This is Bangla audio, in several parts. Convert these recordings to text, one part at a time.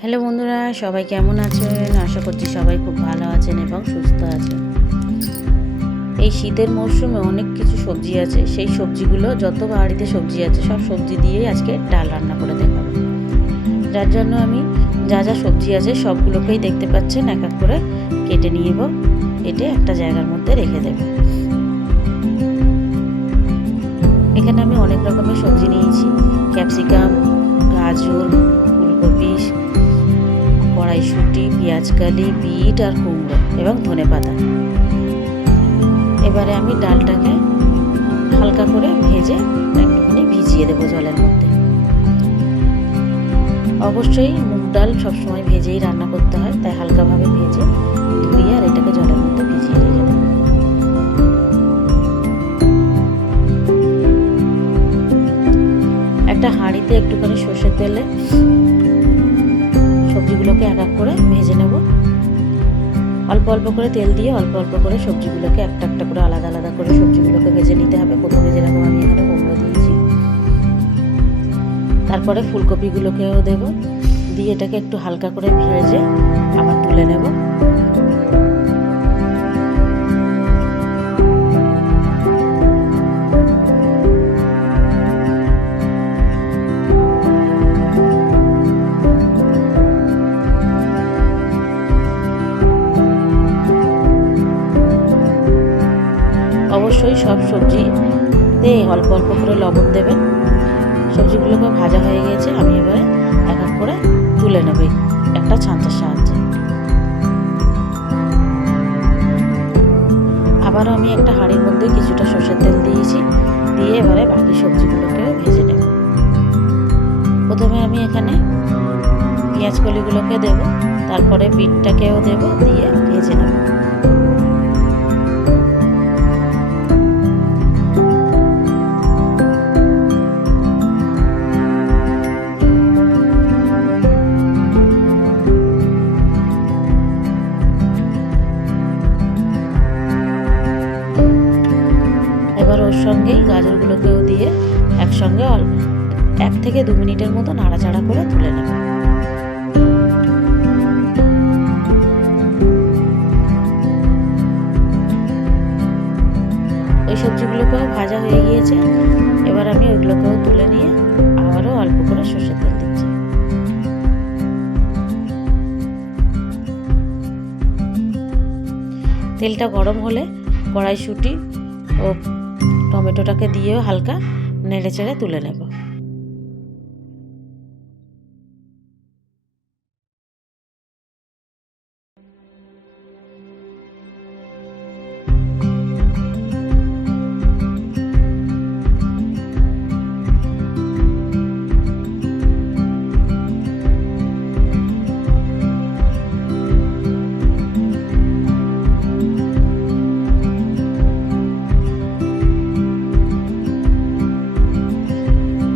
হ্যালো বন্ধুরা, সবাই কেমন আছেন? আশা করছি সবাই খুব ভালো আছেন এবং সুস্থ আছেন। এই শীতের মরশুমে অনেক কিছু সবজি আছে। সেই সবজিগুলো, যত বাড়িতে সবজি আছে সব সবজি দিয়েই আজকে ডাল রান্না করে দেখাবো। যার জন্য আমি যা যা সবজি আছে সবগুলোকেই দেখতে পাচ্ছেন এক এক করে কেটে নিব। কেটে একটা জায়গার মধ্যে রেখে দেব। এখানে আমি অনেক রকমের সবজি নিয়েছি। ক্যাপসিকাম, গাজর, ফুলকপি, কড়াইশুঁটি, পেঁয়াজকালি, বিট আর কুমড়ো এবং ধনেপাতা। এবারে আমি ডালটাকে হালকা করে ভেজে একটুখানি ভিজিয়ে দেবো জলের মধ্যে। অবশ্যই মুগ ডাল সবসময় ভেজেই রান্না করতে হয়, তাই হালকাভাবে ভেজে ধুয়ে আর এটাকে জলের মধ্যে ভিজিয়ে রেখে দেবো। একটা হাঁড়িতে একটুখানি সর্ষের তেলে সবজিগুলোকে এক এক করে ভেজে নেব। অল্প অল্প করে তেল দিয়ে অল্প অল্প করে সবজিগুলোকে একটা একটা করে আলাদা আলাদা করে সবজিগুলোকে ভেজে নিতে হবে। প্রথমে যেরকম আমি এখানে কুমড়ো দিয়েছি, তারপরে ফুলকপিগুলোকেও দেব, দিয়ে এটাকে একটু হালকা করে ভেজে আবার তুলে নেব। অবশ্যই সব সবজিতে অল্প অল্প করে লবণ দেবেন। সবজিগুলোকে ভাজা হয়ে গেছে, আমি এবারে এক এক করে তুলে নেব একটা ছাঁচার সাহায্যে। আবারও আমি একটা হাঁড়ির মধ্যে কিছুটা সর্ষের তেল দিয়েছি, দিয়ে এবারে বাকি সবজিগুলোকেও ভেজে নেব। প্রথমে আমি এখানে পেঁয়াজ কলিগুলোকে দেব, তারপরে বিটটাকেও দেব, দিয়ে ভেজে নেব। এবার ওর সঙ্গেই গাজরগুলোকেও দিয়ে একসঙ্গে 1 থেকে 2 মিনিটের মতো নাড়াচাড়া করে তুলে নেব। ওই সবজিগুলোকেও ভাজা হয়ে গিয়েছে, এবার আমি ওইগুলোকেও তুলে নিয়ে আবারও অল্প করে সর্ষের তেল দিচ্ছি। তেলটা গরম হলে কড়াইশুঁটি ও টমেটোটাকে দিয়েও হালকা নেড়ে চেড়ে তুলে নেব।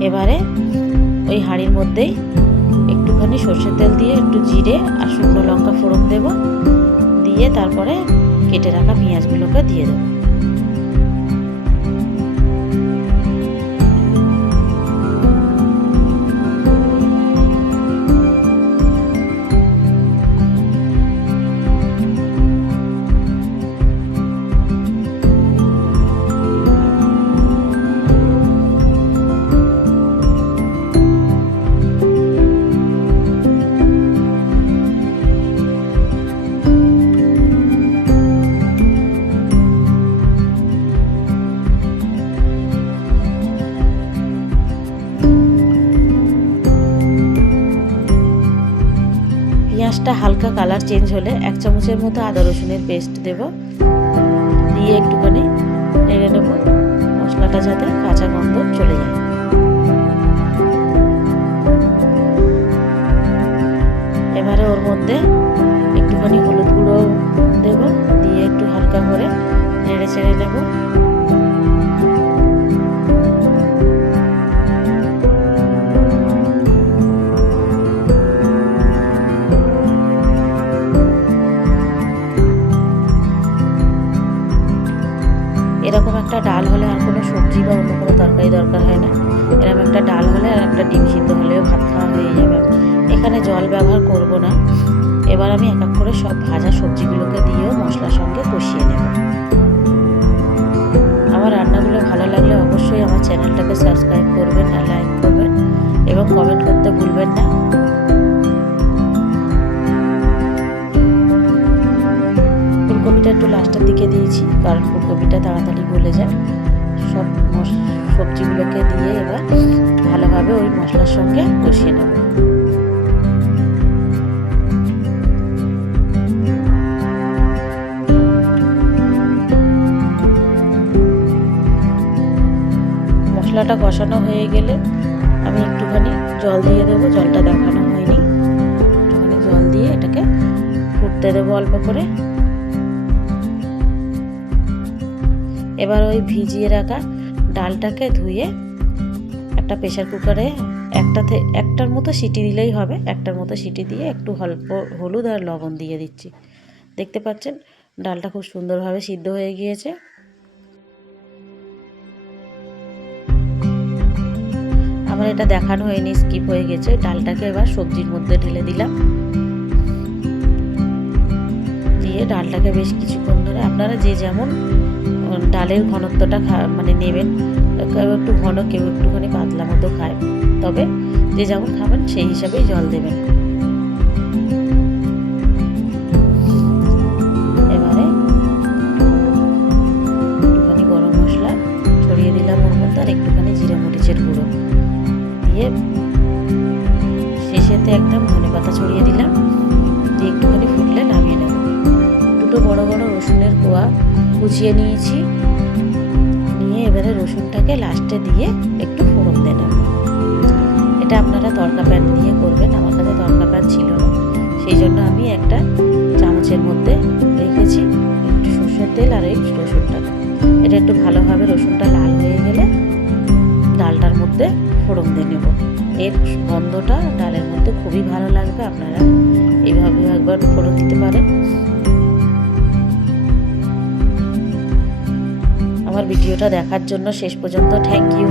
এবারে ওই হাঁড়ির মধ্যেই একটুখানি সর্ষের তেল দিয়ে একটু জিরে আর শুকনো লঙ্কা ফোড়ন দেব, দিয়ে তারপরে কেটে রাখা পেঁয়াজগুলোকে দিয়ে দেব। পেঁয়াজটা হালকা কালার চেঞ্জ হলে 1 চামচের মতো আদা রসুনের পেস্ট দেব, দিয়ে একটুখানি নেড়ে নেব মশলাটা যাতে কাঁচা গন্ধ চলে যায়। এবারে ওর মধ্যে একটুখানি হলুদ গুঁড়ো দেব, দিয়ে একটু হালকা করে নেড়ে চেড়ে নেব। এরকম একটা ডাল হলে আর কোনো সবজি বা অন্য কোনো তরকারি দরকার হয় না। এরকম একটা ডাল হলে আর একটা ডিম সিদ্ধ হলেও ভাত খাওয়া হয়ে যাবে। এখানে জল ব্যবহার করব এবার আমি এক এক করে সব ভাজা সবজিগুলোকে দিয়েও মশলার সঙ্গে কষিয়ে নেব। আমার রান্নাগুলো ভালো লাগলে অবশ্যই আমার চ্যানেলটাকে সাবস্ক্রাইব করবেন আর লাইক করবেন এবং কমেন্ট করতে ভুলবেন না। ফুলকপিটা একটু লাস্টের দিকে দিয়েছি, কারণ ফুলকপিটা তাড়াতাড়ি গলে যায়। সব সবজিগুলোকে দিয়ে এবার ভালোভাবে ওই মশলার সঙ্গে কষিয়ে নেব। মশলাটা কষানো হয়ে গেলে আমি একটুখানি জল দিয়ে দেবো, জলটা দেখানো হয়নি। একটুখানি জল দিয়ে এটাকে ফুটতে দেবো অল্প করে। এবার ওই ভিজিয়ে রাখা ডালটাকে ধুয়ে একটা প্রেসার কুকারে একটার মতো সিটি দিলেই হবে। একটার মতো সিটি দিয়ে একটু অল্প হলুদ আর লবণ দিয়ে দিচ্ছি। দেখতে পাচ্ছেন ডালটা খুব সুন্দরভাবে সিদ্ধ হয়ে গিয়েছে। আমার এটা দেখানো হয়নি, স্কিপ হয়ে গেছে। ডালটাকে এবার সবজির মধ্যে ঢেলে দিলাম, দিয়ে ডালটাকে বেশ কিছুক্ষণ ধরে, আপনারা যে যেমন ডালের ঘনত্বটা মানে নেবেন, কেউ একটু ঘন, কেউ একটুখানি পাতলা মতো খায়, তবে যে যেমন খাবেন সেই হিসাবেই জল দেবেন। এবারে একটুখানি গরম মশলা ছড়িয়ে দিলাম ওর মধ্যে, আর একটুখানি জিরা মরিচের গুঁড়ো দিয়ে শেষেতে একদম ধনেপাতা ছড়িয়ে দিলাম, দিয়ে একটুখানি ফুটলে নামিয়ে নেব। দুটো বড় বড় রসুনের কোয়া কুচিয়ে নিয়েছি, নিয়ে এবারে রসুনটাকে লাস্টে দিয়ে একটু ফোড়ন দিয়ে নেব। এটা আপনারা তড়কা প্যান দিয়ে করবেন, আমার কাছে তড়কা প্যান ছিল না, সেই জন্য আমি একটা চামচের মধ্যে রেখেছি একটু সরষের তেল আর এই রসুনটা। এটা একটু ভালোভাবে রসুনটা লাল হয়ে গেলে ডালটার মধ্যে ফোড়ন দিয়ে নেব। এর গন্ধটা ডালের মধ্যে খুবই ভালো লাগবে, আপনারা এইভাবে একবার ফোড়ন দিতে পারেন। আমার ভিডিওটা দেখার জন্য শেষ পর্যন্ত থ্যাংক ইউ।